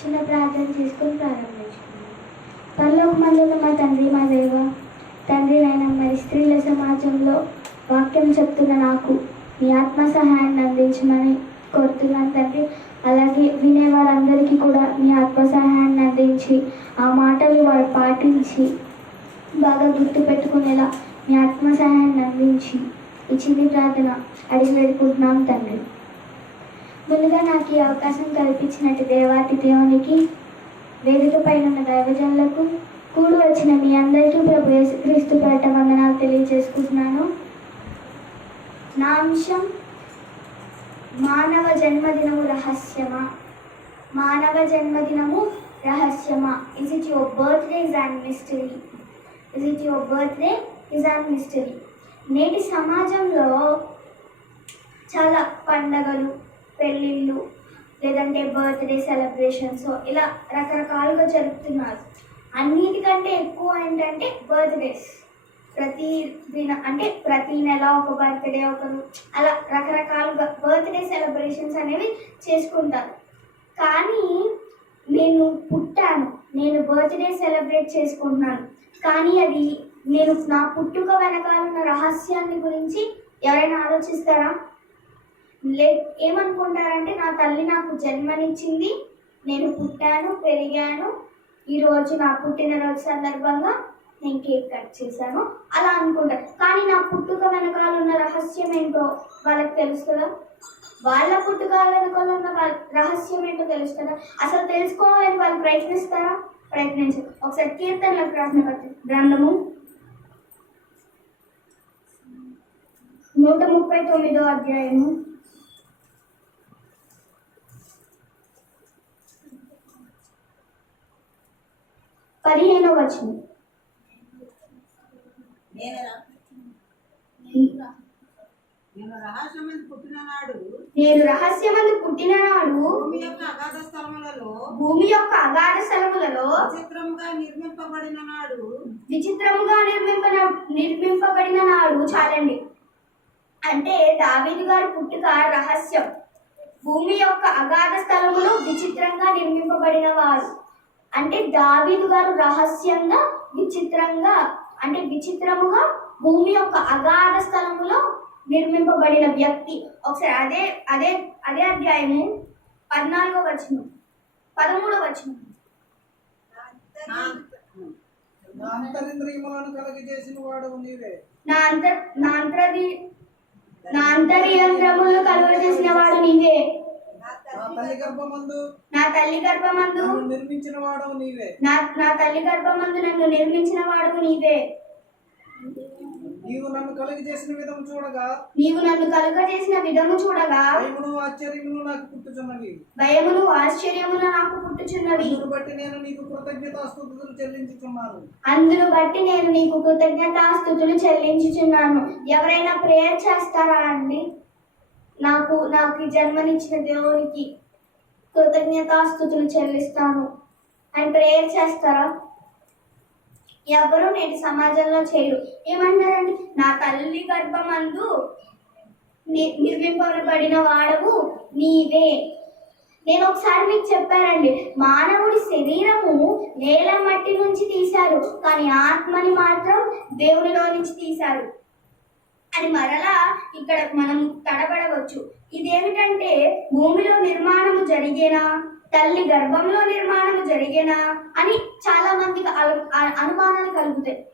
చిన్న ప్రార్థన చేసుకొని ప్రారంభించుకున్నాం పరలోక మందులు మా తండ్రి మా దేవ తండ్రి నాయన మరి స్త్రీల సమాజంలో వాక్యం చెప్తున్న నాకు మీ ఆత్మ సహాయాన్ని అందించమని కోరుతున్నాను తండ్రి. అలాగే వినే వారందరికీ కూడా మీ ఆత్మ సహాయాన్ని అందించి ఆ మాటలు వారు పాటించి బాగా గుర్తు పెట్టుకునేలా మీ ఆత్మ సహాయాన్ని అందించి ఈ చిన్ని ప్రార్థన అడిగి వేడుకుంటున్నాం తండ్రి. ముందుగా నాకు ఈ అవకాశం కల్పించినట్టు దేవాతి దేవునికి వేదిక పైన ఉన్న దైవజనులకు కూడి వచ్చిన మీ అందరికీ ప్రభు యేసుక్రీస్తు పేట వందనాలు తెలియజేసుకుంటున్నాను. నా అంశం మానవ జన్మదినము రహస్యమా? మానవ జన్మదినము రహస్యమా? Is it your birthday is and mystery is it your birthday is and mystery నేటి సమాజంలో చాలా పండగలు పెళ్ళిళ్ళు లేదంటే బర్త్డే సెలబ్రేషన్స్ ఇలా రకరకాలుగా జరుపుతున్నారు. అన్నిటికంటే ఎక్కువ ఏంటంటే బర్త్డేస్ ప్రతి దిన అంటే ప్రతి నెల ఒక బర్త్డే ఒకరు అలా రకరకాలుగా బర్త్డే సెలబ్రేషన్స్ అనేవి చేసుకుంటారు. కానీ నేను పుట్టాను నేను బర్త్డే సెలబ్రేట్ చేసుకుంటున్నాను. కానీ అది నేను నా పుట్టుక వెనకాలన్న రహస్యాన్ని గురించి ఎవరైనా ఆలోచిస్తారా? లే ఏమనుకుంటారంటే నా తల్లి నాకు జన్మనిచ్చింది నేను పుట్టాను పెరిగాను ఈరోజు నా పుట్టినరోజు సందర్భంగా నేను కేక్ కట్ చేశాను. అలా అనుకుంటారు. కానీ నా పుట్టుక వెనకాల ఉన్న రహస్యం ఏంటో వాళ్ళకి తెలుస్తుందా వాళ్ళ పుట్టుక వెనకాల ఉన్న వాళ్ళ రహస్యం ఏంటో తెలుస్తుందా అసలు తెలుసుకోవాలని వాళ్ళు ప్రయత్నిస్తారా? ప్రయత్నించారు. ఒకసారి కీర్తనల ప్రార్థన గ్రంథము నూట ముప్పై తొమ్మిదో అధ్యాయము. పదిహేనో వచనం. నేను రహస్యమంది పుట్టిన నాడు నేను రహస్యమందు పుట్టిన నాడు భూమి యొక్క అగాధ స్థలములలో భూమి యొక్క అగాధ స్థలములలో విచిత్రముగా నిర్మింపబడిన నాడు విచిత్రముగా నిర్మింపన నిర్మింపబడిన నాడు చాలండి. అంటే దావీదు గారి పుట్టుక రహస్యం. భూమి యొక్క అగాధ స్థలములో విచిత్రంగా నిర్మింపబడిన వారు. అంటే దావీదు గారు రహస్యంగా విచిత్రంగా అంటే విచిత్రముగా భూమి యొక్క అగాధ స్థలములో నిర్మింపబడిన వ్యక్తి. ఒకసారి అదే అదే అదే అధ్యాయము పద్నాలుగో వచనం పదమూడో వచనం. నా అంతరింద్రియములను కలగజేసిన వాడు నీవే. నా తల్లి గర్భమందు నా తల్లి గర్భమందు నన్ను నిర్మించిన వాడు నీవే. నా నా తల్లి గర్భమందు నన్ను నిర్మించిన వాడు నీవే. నీవు నన్ను కలుగజేసిన విధం చూడగా నీవు నన్ను కలుగజేసిన విధము చూడగా భయమును ఆశ్చర్యమును నాకు పుట్టుచున్నవి. భయమును ఆశ్చర్యమును నాకు పుట్టుచున్నవి. అందును బట్టి నేను నీకు కృతజ్ఞతాస్తుతులు చెల్లించుచున్నాను. అందును బట్టి నేను నీకు కృతజ్ఞతాస్థుతులు చెల్లించుచున్నాను. ఎవరైనా ప్రేయర్ చేస్తారా అండి? నాకు నాకు జన్మనిచ్చిన దేవునికి కృతజ్ఞతాస్థుతులు చెల్లిస్తాను. అని ప్రేయర్ చేస్తారా? ఎవరు నేటి సమాజంలో చేయరు. ఏమంటారండి? నా తల్లి గర్భమందు ని- నిర్మింపబడిన వాడవు నీవే. నేను ఒకసారి మీకు చెప్పానండి. మానవుడి శరీరము నేల మట్టి నుంచి తీశారు కానీ ఆత్మని మాత్రం దేవునిలో నుంచి తీశారు. అది మరలా ఇక్కడ మనం తడబడవచ్చు. ఇదేమిటంటే భూమిలో నిర్మాణము జరిగేనా? తల్లి గర్భంలో నిర్మాణము జరిగేనా? అని చాలా మందికి అనుమానాలు కలుగుతాయి.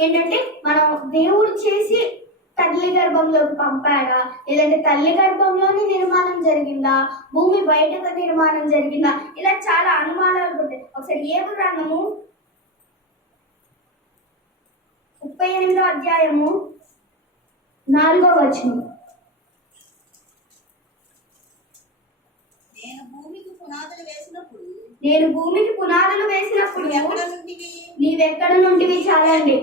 ఏంటంటే మనం దేవుడు చేసి తల్లి గర్భంలోకి పంపాడా? లేదంటే తల్లి గర్భంలోని నిర్మాణం జరిగిందా? భూమి బయటకు నిర్మాణం జరిగిందా? ఇలా చాలా అనుమానాలు ఉంటాయి. ఒకసారి ఏ గ్రంథము ముప్పై ఎనిమిదో అధ్యాయము నాలుగో వచనం. నేను భూమికి పునాదులు వేసినప్పుడు నేను భూమికి పునాదులు వేసినప్పుడు నువ్వు ఎక్కడ నుండివి? నీవెక్కడ నుండివి చాలండి.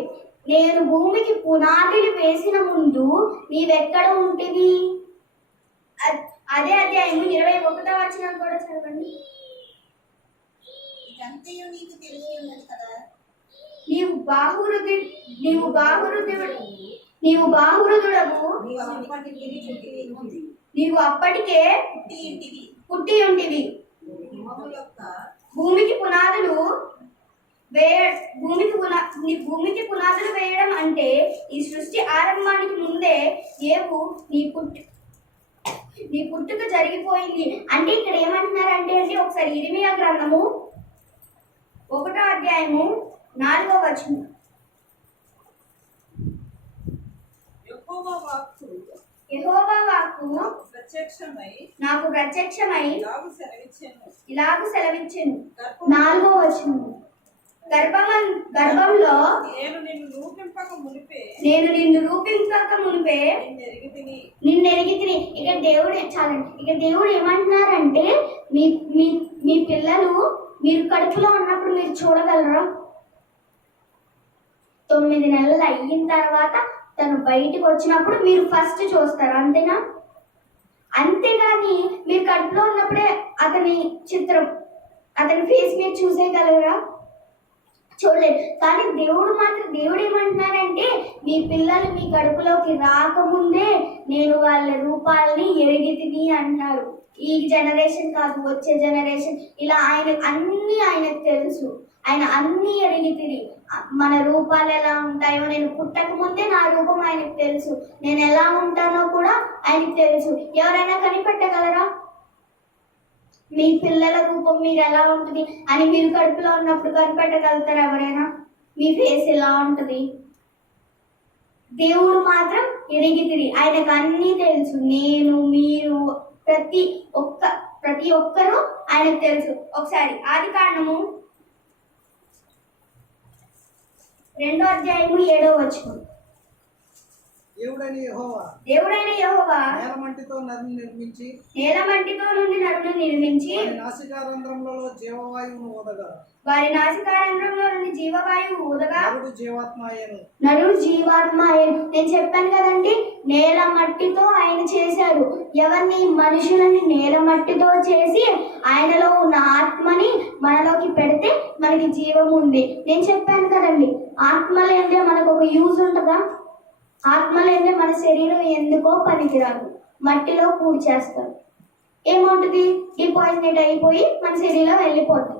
నేను భూమికి పునాదులు వేసిన ముందు నీవెక్కడ ఉంటివి? అదే అధ్యాయము ఇరవై ఒకటో వచనం కూడా చదవండి. ఇదంతయు నీకు తెలిసి ఉన్నది కదా? నీవు బాహురుది నీవు బాహురుదుడు నీవు బాహురుదుడవు నీవు అప్పటికి పుట్టి ఉంటివి. భూమికి పునాదులు వేయ భూమికి పునా భూమికి పునాదులు వేయడం అంటే ఈ సృష్టి ఆరంభానికి ముందే ఏవు నీ పుట్టు నీ పుట్టుక జరిగిపోయింది. అంటే ఇక్కడ ఏమంటున్నారంటే అండి ఒకసారి ఇరిమియా గ్రంథము ఒకటో అధ్యాయము నాలుగో వచనం. యెహోవా వాక్కు యెహోవా వాక్కు నాకు ప్రత్యక్షమై నాకు ప్రత్యక్షమై ఇలాగు సెలవిచ్చాను. ఇలాగు సెలవిచ్చెను. నాలుగో వచనం. గర్భమం గర్భంలో నేను నిన్ను రూపింపక మునిపే నేను నిన్ను రూపించక మునిపే నిన్ను ఎరిగి తిని. ఇక దేవుడు చాలండి. ఇక దేవుడు ఏమంటున్నారంటే మీ మీ మీ పిల్లలు మీరు కడుపులో ఉన్నప్పుడు మీరు చూడగలరా? తొమ్మిది నెలలు అయిన తర్వాత తను బయటకు వచ్చినప్పుడు మీరు ఫస్ట్ చూస్తారు అంతేనా? అంతేగాని మీరు కడుపులో ఉన్నప్పుడే అతని చిత్రం అతని ఫేస్ మీరు చూసేయగలరా? చూడలేదు. కానీ దేవుడు మాత్రం దేవుడు ఏమంటున్నారంటే మీ పిల్లలు మీ కడుపులోకి రాకముందే నేను వాళ్ళ రూపాలని ఎరిగితిని అంటున్నారు ఈ జనరేషన్ కాదు వచ్చే జనరేషన్ ఇలా ఆయన అన్నీ ఆయనకు తెలుసు. ఆయన అన్నీ ఎరిగితిని మన రూపాలు ఎలా ఉంటాయో నేను పుట్టక ముందే నా రూపం ఆయనకు తెలుసు. నేను ఎలా ఉంటానో కూడా ఆయనకు తెలుసు. ఎవరైనా కనిపెట్టగలరా? మీ పిల్లల రూపం మీరు ఎలా ఉంటుంది అని మీరు కడుపులో ఉన్నప్పుడు కనిపెట్టగలుగుతారు ఎవరైనా? మీ ఫేస్ ఎలా ఉంటుంది? దేవుడు మాత్రం ఎరిగితిరి ఆయనకు అన్నీ తెలుసు. నేను మీరు ప్రతి ఒక్క ప్రతి ఒక్కరూ ఆయనకు తెలుసు. ఒకసారి ఆది కారణము రెండో అధ్యాయము ఏడో వచనం. దేవుడని యెహోవా దేవుడైన యెహోవా నేలమంటితో నదిని నిర్మించి నేల మట్టితో నుండి నరును నిర్మించి వారి నాసికారంధ్రములలో జీవవాయువును ఊదగా వారి నాసికారంధ్రంలో నుండి జీవవాయువు ఊదగా నరుడు జీవాత్మాయను. నరుడు జీవాత్మ ఆయన నేను చెప్పాను కదండి నేల మట్టితో ఆయన చేశారు ఎవరిని? మనుషులని నేల మట్టితో చేసి ఆయనలో ఉన్న ఆత్మని మనలోకి పెడితే మనకి జీవం ఉంది. నేను చెప్పాను కదండి ఆత్మ లేదే మనకు ఒక యూజ్ ఉంటుందా? ఆత్మ లేదే మన శరీరం ఎందుకో పనికిరాదు. మట్టిలో పూడ్చేస్తారు ఏమవుతుంది? డిపాజిట్ అయిపోయి మన శరీరం వెళ్ళిపోతుంది.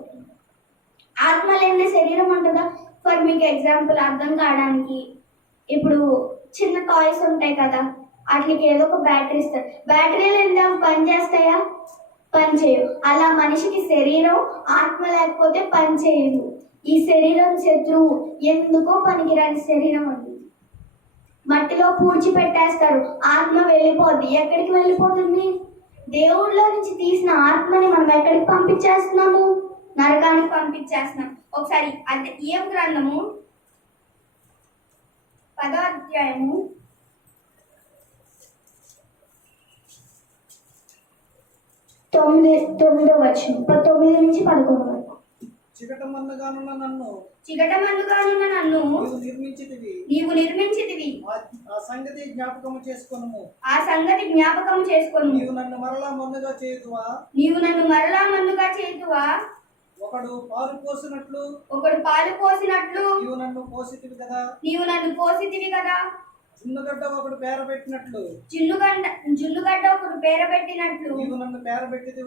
ఆత్మ లేని శరీరం ఉంటుందా? ఫర్ మీకు ఎగ్జాంపుల్ అర్థం కావడానికి ఇప్పుడు చిన్న టాయ్స్ ఉంటాయి కదా వాటికి ఏదో ఒక బ్యాటరీ ఇస్తారు. బ్యాటరీలు ఎంత పని చేస్తాయా? పని చేయవు. అలా మనిషికి శరీరం ఆత్మ లేకపోతే పని చేయదు. ఈ శరీరం శత్రువు ఎందుకో పనికిరాని శరీరం ఉంది. మట్టిలో పూడ్చి పెట్టేస్తారు ఆత్మ వెళ్ళిపోద్ది. ఎక్కడికి వెళ్ళిపోతుంది? దేవుళ్ళ నుంచి తీసిన ఆత్మని మనం ఎక్కడికి పంపించేస్తున్నాము? నరకానికి పంపించేస్తున్నాం. ఒకసారి అంటే ఏం గ్రంథము పదో అధ్యాయము తొమ్మిది తొమ్మిదో వచ్చిన తొమ్మిది నుంచి పదకొండు వరకు చికటమన్నగానున్న నన్ను చిగటమందుగానున్న నన్ను నీవు నిర్మించితివి. నీవు నిర్మించితివి. ఆ- సంగతి జ్ఞాపకము చేసుకొనుము. ఆ సంగతి జ్ఞాపకం చేసుకొని నీవు నన్ను మరలా మొన్నగా చేయుదువా? నీవు నన్ను మరలా మందుగా చేతువా ఒకడు పాలు పోసినట్లు ఒకడు పాలు పోసినట్లు నీవు నన్ను పోసితివి కదా? నీవు నన్ను పోసితివి కదా? జున్నుగడ్డ ఒకడు పేర పెట్టినట్లు. జున్నుగడ్డ జున్నుగడ్డ ఒకడు పేర పెట్టినట్లు. నీవు నన్ను పేర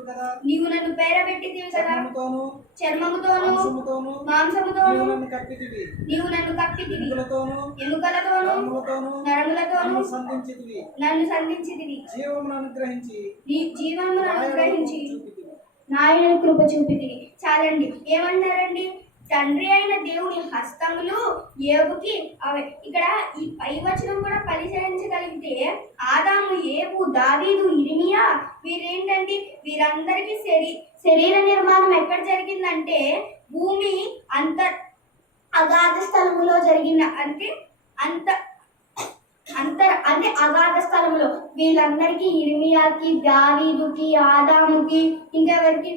కదా. నీవు నన్ను పేర కదా. చర్మముతోను చర్మముతోను మాంసముతోను మాంసముతోను నీవు నన్ను కప్పితివి నీవు నన్ను కప్పితివి ఇందులతోను ఎముకలతోను నరములతోను నరములతోను నన్ను సంధించితివి. నన్ను సంధించితివి. జీవమును అనుగ్రహించి నీ జీవమును అనుగ్రహించి నాయన కృప చూపితివి చాలండి. ఏమన్నారండి తండ్రి అయిన దేవుని హస్తములు ఏవుకి ఇక్కడ ఈ పై వచనం కూడా పరిశీలించగలిగితే ఆదాము ఏవు దావీదు ఇరిమియా వీరేంటంటే వీరందరికీ శరీ శరీర నిర్మాణం ఎక్కడ జరిగిందంటే భూమి అంత అగాధ స్థలములో జరిగిన అంటే అంత అంతర అంటే అగాధ స్థలంలో వీళ్ళందరికీ ఇర్మియాకి దావీదుకి ఆదాముకి ఇంకెవరికి?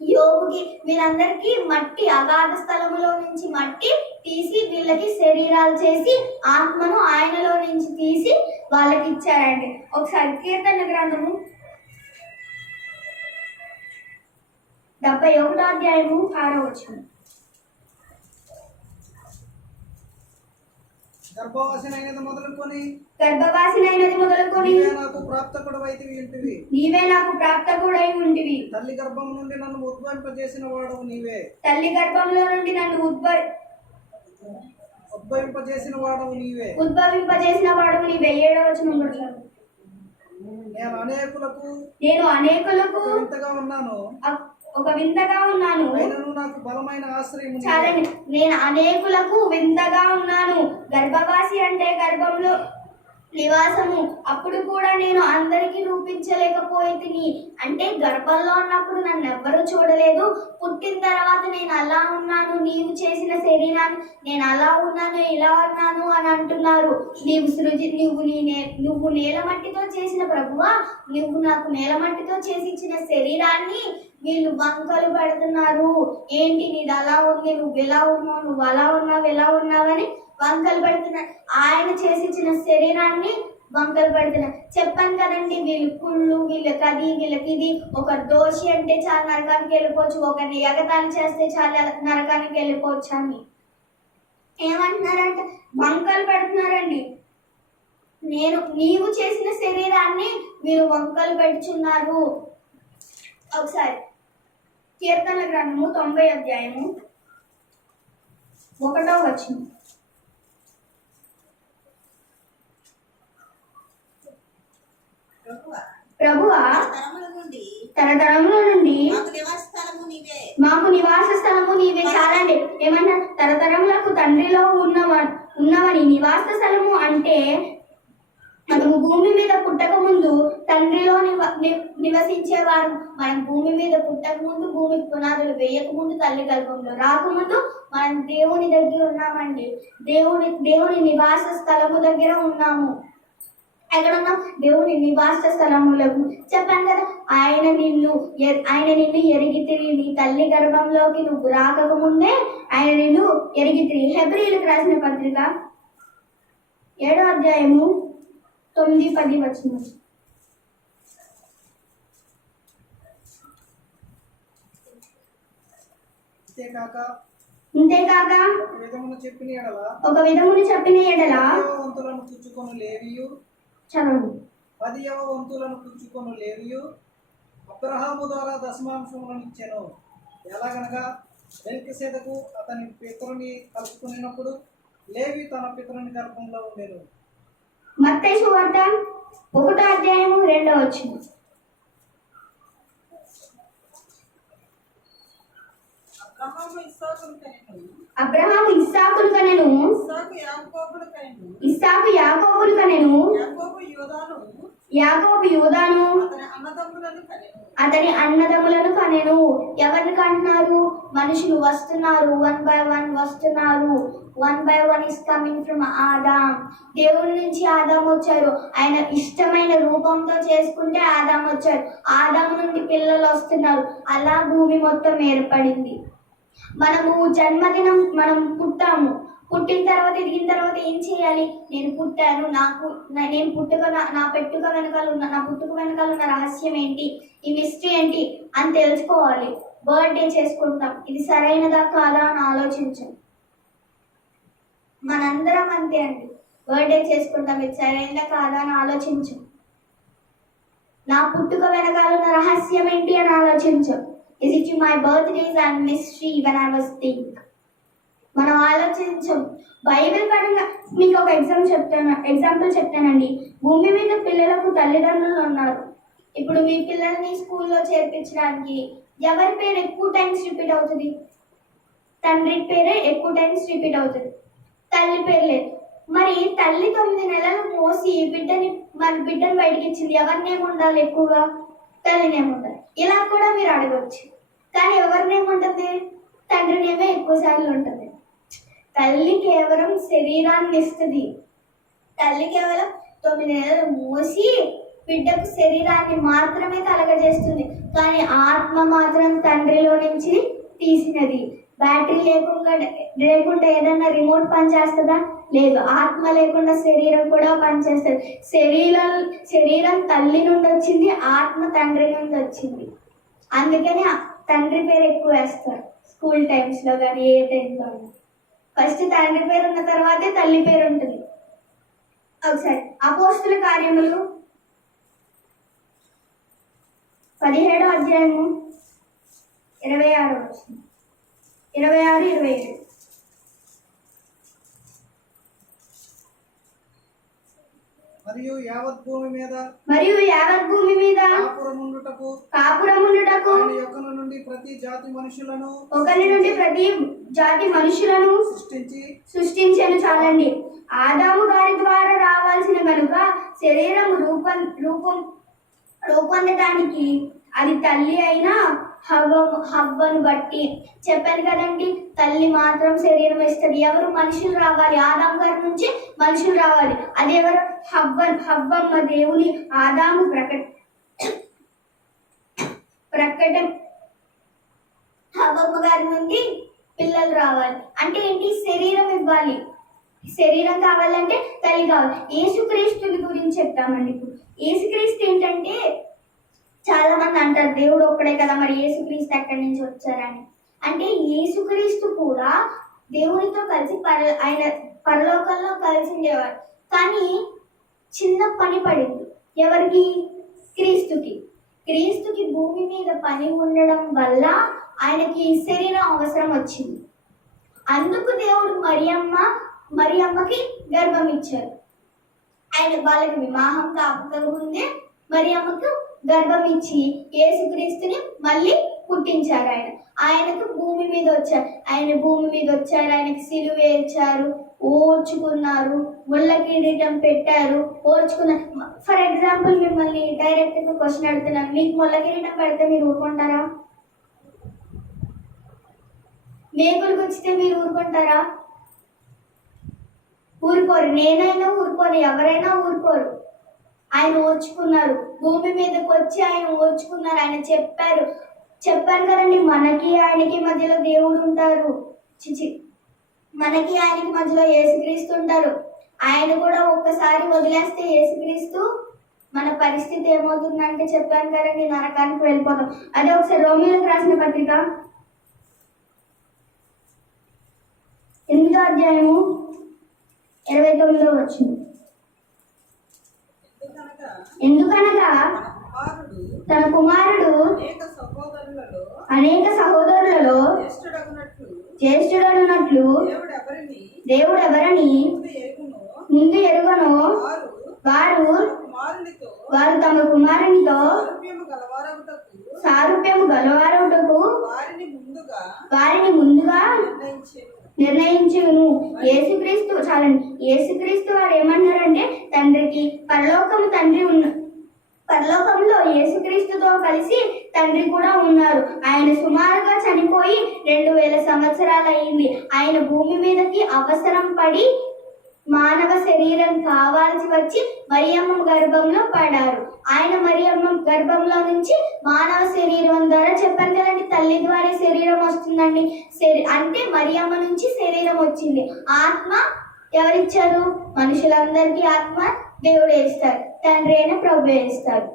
యోగుకి వీళ్ళందరికీ మట్టి అగాధ స్థలములో నుంచి మట్టి తీసి వీళ్ళకి శరీరాలు చేసి ఆత్మను ఆయనలో నుంచి తీసి వాళ్ళకి ఇచ్చారండి ఒకసారి కీర్తన గ్రంథము డెబ్బై ఒకటో అధ్యాయము ఆరో వచ్చింది గర్భవాసినైనది మొదలుకొని గర్భవాసినైనది మొదలుకొని నీవే నాకు ప్రాప్తకుడు అయితే ఇంటివి. నీవే నాకు ప్రాప్తకుడై ఉంటివి. తల్లి గర్భం నుండి నన్ను ఉద్భవింపజేసిన వాడు నీవే. తల్లి గర్భంలో నుండి నన్ను ఉద్భ ఉద్భవింపజేసిన వాడు నీవే. ఉద్భవింపజేసిన వాడు నీవే. కూడా చదువు. నేను అనేకులకు నేను అనేకులకు ఇంతగా ఉన్నాను. ఒక వింతగా ఉన్నాను. నాకు బలమైన ఆశ్రయం. చాలండి. నేను అనేకులకు వింతగా ఉన్నాను. గర్భవాసి అంటే గర్భంలో నివాసము. అప్పుడు కూడా నేను అందరికీ రూపించలేకపోయేది అంటే గర్భంలో ఉన్నప్పుడు నన్ను ఎవ్వరూ చూడలేదు. పుట్టిన తర్వాత నేను అలా ఉన్నాను. నీవు చేసిన శరీరాన్ని నేను అలా ఉన్నాను ఇలా ఉన్నాను అని అంటున్నారు. నీవు సృజి నువ్వు నీ నే నువ్వు నేల మట్టితో చేసిన ప్రభువా నువ్వు నాకు నేల మట్టితో చేసి ఇచ్చిన శరీరాన్ని వీళ్ళు వంకలు పెడుతున్నారు. ఏంటి నీది అలా ఉంది? నువ్వు ఇలా ఉన్నావు నువ్వు అలా ఉన్నావు ఎలా ఉన్నావని వంకలు పెడుతున్నారు ఆయన చేసి ఇచ్చిన శరీరాన్ని వంకలు పెడుతున్నారు చెప్పాను కదండి వీళ్ళు కుళ్ళు వీళ్ళకి అది వీళ్ళకి ఇది ఒక దోషి అంటే చాలా నరకానికి వెళ్ళిపోవచ్చు. ఒకరిని ఎగతాళి చేస్తే చాలా నరకానికి వెళ్ళిపోవచ్చు అని. ఏమంటున్నారంటే? వంకలు పెడుతున్నారండి. నేను నీవు చేసిన శరీరాన్ని మీరు వంకలు పెడుచున్నారు. ఒకసారి కీర్తన గ్రంథము తొంభై అధ్యాయము ఒకటో వచ్చింది ప్రభువా, నుండి తరతరముల నుండి మాకు నివాస స్థలము నీవే. చాలండి. ఏమన్నా తరతరములకు తండ్రిలో ఉన్నవ ఉన్నవని నివాస స్థలము అంటే మనము భూమి మీద పుట్టక ముందు తండ్రిలో నివసించేవారు. మనం భూమి మీద పుట్టక ముందు భూమి పునాదులు వేయక ముందు తల్లి గర్భంలో రాకముందు మనం దేవుని దగ్గర ఉన్నామండి. దేవుని దేవుని నివాస స్థలము దగ్గర ఉన్నాము. ఎక్కడ ఉన్నాం దేవుని నివాస స్థలములకు చెప్పాను కదా ఆయన నిన్ను ఆయన నిన్ను ఎరిగితిరి నీ తల్లి గర్భంలోకి నువ్వు రాకక ముందే ఆయన నిన్ను ఎరిగితిరి హెబ్రిలకు రాసిన పత్రిక ఏడో అధ్యాయము తొమ్మిది పది వచ్చిన అంతేకాక ఒక విధమును చెప్పిన ఎడల చదవండి. పదియవ వంతులను పుచ్చుకొను లేవియు. అబ్రహాము ద్వారా దశమాంశములను ఇచ్చాను. ఎలాగనగా వెల్కిసేదకు అతని పితరుని కలుసుకునేటప్పుడు లేవి తన పితరుని గర్భంలో ఉండేను. మత్తయి సువార్త ఒకటో అధ్యాయము రెండో వచ్చింది అబ్రహాము ఇస్సాకును కనెను. ఇస్సాకు యాకోబును కనెను. యాకోబు యోదాను. అతని అన్నదమ్ములను కనెను. ఎవరిని కంటున్నారు మనుషులు వస్తున్నారు. వన్ బై వన్ వస్తున్నారు. One by one is coming from Adam దేవుడి నుంచి ఆదాం వచ్చారు. ఆయన ఇష్టమైన రూపంతో చేసుకుంటే ఆదాం వచ్చారు ఆదాం నుండి పిల్లలు వస్తున్నారు. అలా భూమి మొత్తం ఏర్పడింది. మనము జన్మదినం మనం పుట్టాము. పుట్టిన తర్వాత ఎదిగిన తర్వాత ఏం చేయాలి? నేను పుట్టాను. నాకు నా- నేను పుట్టుక నా- పెట్టుక వెనకాల ఉన్న నా పుట్టుక వెనకాల ఉన్న రహస్యం ఏంటి? ఈ మిస్టరీ ఏంటి? అని తెలుసుకోవాలి. బర్త్డే చేసుకుంటాం. ఇది సరైనదా కాదా అని ఆలోచించం. మనందరం అంతే అండి. బర్త్డే చేసుకుంటాం. ఇది సరైనదా కాదా అని ఆలోచించం. నా పుట్టుక వెనకాల ఉన్న రహస్యం ఏంటి అని ఆలోచించాం. Is it my birthdays and mystery when I was think మనం ఆలోచించ. బైబిల్ పరంగా మీకు ఒక ఎగ్జామ్ చెప్తాను ఎగ్జాంపుల్ చెప్తానండి. భూమి మీద పిల్లలకు తల్లిదండ్రులు ఉన్నారు. ఇప్పుడు మీ పిల్లల్ని స్కూల్లో చేర్పించడానికి ఎవరి పేరు ఎక్కువ టైమ్స్ రిపీట్ అవుతుంది? తండ్రి పేరే ఎక్కువ టైమ్స్ రిపీట్ అవుతుంది. తల్లి పేరు లేదు. మరి తల్లి తొమ్మిది నెలలు మోసి బిడ్డని మన బిడ్డని బయటకి ఇచ్చింది ఎవరినేమి ఉండాలి ఎక్కువగా? తల్లినేమి ఉండాలి? ఇలా కూడా మీరు అడగవచ్చు కానీ ఎవరినేమి ఉంటుంది తండ్రినేమో ఎక్కువ ఉంటుంది. తల్లి కేవలం శరీరాన్ని ఇస్తుంది? తల్లి కేవలం తొమ్మిది నెలలు మోసి బిడ్డకు శరీరాన్ని మాత్రమే కలగజేస్తుంది. కానీ ఆత్మ మాత్రం తండ్రిలో నుంచి తీసినది. బ్యాటరీ లేకుండా లేకుండా ఏదైనా రిమోట్ పని చేస్తుందా? లేదు ఆత్మ లేకుండా శరీరం కూడా పనిచేస్తుంది శరీరం శరీరం తల్లి నుండి వచ్చింది ఆత్మ తండ్రి నుండి వచ్చింది. అందుకని తండ్రి పేరు ఎక్కువ వేస్తారు. స్కూల్ టైమ్స్లో కానీ ఏ టైంలో ఫస్ట్ తండ్రి పేరు ఉన్న తర్వాతే తల్లి పేరు ఉంటుంది. ఒకసారి అపోస్తుల కార్యములు. పదిహేడో అధ్యాయము ఇరవై ఆరు వచ్చింది ఇరవై ఆరు ఇరవై ఏడు. మరియు యావత్ భూమి మీద మరియు యావత్ భూమి మీద కాపురముండుటకు కాపురముండుటకు యొక్కన నుండి ప్రతి జాతి మనుషులను ఒకరి నుండి ప్రతి జాతి మనుషులను సృష్టించి సృష్టించను చాలండి. ఆదాము గారి ద్వారా రావాల్సిన కనుక శరీరం రూపం రూపం రూపొందటానికి అది తల్లి అయిన హవం హవ్వను బట్టి చెప్పాను కదండి తల్లి మాత్రం శరీరం ఇస్తుంది. ఎవరు మనుషులు రావాలి? ఆదాం గారి నుంచి మనుషులు రావాలి. అది ఎవరు హవ్వమ్మ దేవుని ఆదాము ప్రకట ప్రకటన హవ్వమ్మ గారి నుండి పిల్లలు రావాలి. అంటే ఏంటి? శరీరం ఇవ్వాలి. శరీరం కావాలంటే తల్లి కావాలి. యేసుక్రీస్తుని గురించి చెప్తామండి ఇప్పుడు. యేసుక్రీస్తు ఏంటంటే చాలా మంది అంటారు దేవుడు ఒక్కడే కదా మరి యేసుక్రీస్తు ఎక్కడి నుంచి వచ్చారని. అంటే యేసుక్రీస్తు కూడా దేవునితో కలిసి పర ఆయన పరలోకంలో కలిసి ఉండేవారు. కానీ చిన్న పని పడింది. ఎవరికి? క్రీస్తుకి. క్రీస్తుకి భూమి మీద పని ఉండడం వల్ల ఆయనకి శరీరం అవసరం వచ్చింది. అందుకు దేవుడు మరియమ్మ మరియమ్మకి గర్భం ఇచ్చారు. ఆయన వాళ్ళకి వివాహం కాకముందే మరియమ్మకు గర్భం ఇచ్చి యేసుక్రీస్తుని మళ్ళీ పుట్టించారు ఆయన. ఆయనకు భూమి మీద వచ్చారు. ఆయన భూమి మీద వచ్చారు. ఆయనకి సిలువ వేర్చారు ఓర్చుకున్నారు. ముళ్ళ కిరీటం పెట్టారు. ఓర్చుకున్నారు ఫర్ ఎగ్జాంపుల్ మిమ్మల్ని డైరెక్ట్గా క్వశ్చన్ అడుగుతున్నాను. మీకు ముళ్ళ కిరీటం పెడితే మీరు ఊరుకుంటారా? మేకులు గుచ్చితే మీరు ఊరుకుంటారా? ఊరుకోరు. నేనైనా ఊరుకోరు ఎవరైనా ఊరుకోరు. ఆయన ఓర్చుకున్నారు. భూమి మీదకి వచ్చి ఆయన ఓర్చుకున్నారు. ఆయన చెప్పారు. చెప్పారు కదండి మనకి ఆయనకి మధ్యలో దేవుడు ఉంటారు. చిచి మనకి ఆయనకి మధ్యలో ఏసుక్రీస్తు ఉంటారు. ఆయన కూడా ఒక్కసారి వదిలేస్తే ఏసుక్రీస్తు మన పరిస్థితి ఏమవుతుందంటే చెప్పాను కదండి నరకానికి వెళ్ళిపోతాం. అదే ఒకసారి రోమిలకు రాసిన పత్రిక. ఎనిమిదో అధ్యాయము ఇరవై తొమ్మిదో వచ్చింది. ఎందుకనగా తన కుమారుడు అనేక సహోదరులలో జ్యేష్ఠుడనున్నట్లు దేవుడు ఎవరిని ముందు ఎరుగునో వారు వారు తమ కుమారునితో సారూప్యము గలవారవుటకు వారిని ముందుగా వారిని ముందుగా నిర్ణయించును. యేసుక్రీస్తు చాలండి. యేసుక్రీస్తు వారు ఏమన్నారంటే తండ్రికి పరలోకము తండ్రి ఉన్న పరలోకంలో యేసుక్రీస్తుతో కలిసి తండ్రి కూడా ఉన్నారు. ఆయన సుమారుగా చనిపోయి రెండు వేల సంవత్సరాలు అయింది ఆయన భూమి మీదకి అవసరం పడి మానవ శరీరం కావాల్సి వచ్చి మరియమ్మ గర్భంలో పడారు. ఆయన మరియమ్మ గర్భంలో నుంచి మానవ శరీరం ద్వారా చెప్పాను కదండి తల్లి ద్వారా శరీరం వస్తుందండి. శరీ అంటే మరియమ్మ నుంచి శరీరం వచ్చింది. ఆత్మ ఎవరిచ్చారు? మనుషులందరికీ ఆత్మ దేవుడు వేస్తారు తండ్రి అయిన ప్రభు వేస్తారు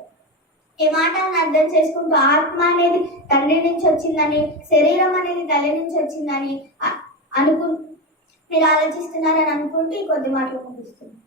ఈ మాటను అర్థం చేసుకుంటూ ఆత్మ అనేది తండ్రి నుంచి వచ్చిందని శరీరం అనేది తల్లి నుంచి వచ్చిందని అ- అనుకు మీరు ఆలోచిస్తున్నారని అనుకుంటూ ఈ కొద్ది మాటలు ముగిస్తున్నాను.